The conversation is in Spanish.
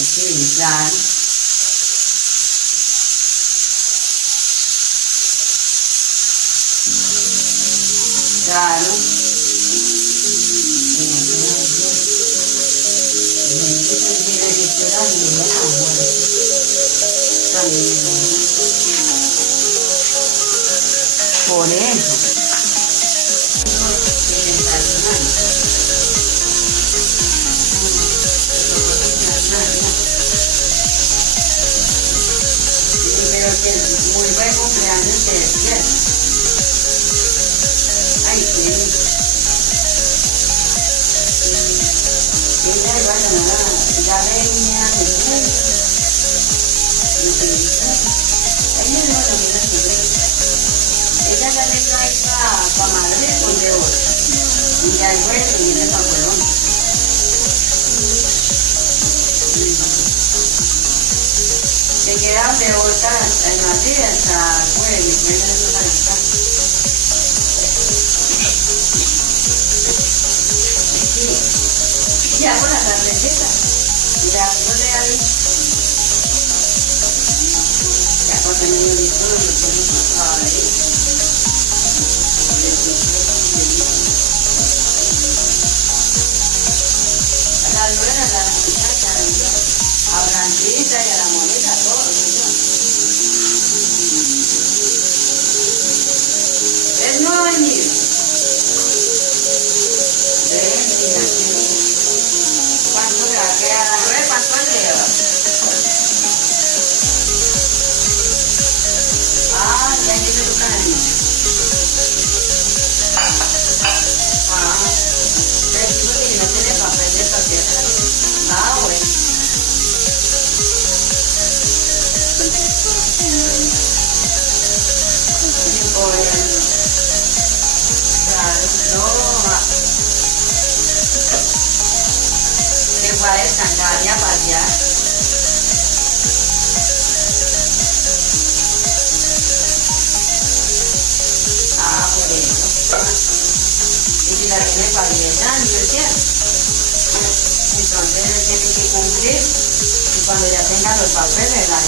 Así, claro. Claro. Por eso. Pero que muy buen cumpleaños te decía. Ay, sí. Ella iba a ganar la leña, ella no lo mira su ella ya le iba para Madrid con de oro. Y ya iba a venir para Colombia. Se quedaron de vuelta en Madrid hasta jueves, y después de eso para acá. Sí, ya por la tardecita. Ya, no le ha visto. Ya porque me dio visto, no podemos pasar ahí. A la nuera, a la muchacha, a Blanquita y a la moneda, todo. Es no venir. ¿Cuánto le va a quedar a ver? ¿Cuánto le lleva? Ah, ya tiene tu cariño. Ah, decimos que no tiene papel de tarjeta. Ah, bueno. Claro, no. Se fue a descansar y a pasear. Ah, por eso. Y si la tiene para 10 años, ¿cierto? Entonces tiene que cumplir. Y cuando ya tenga los papeles, la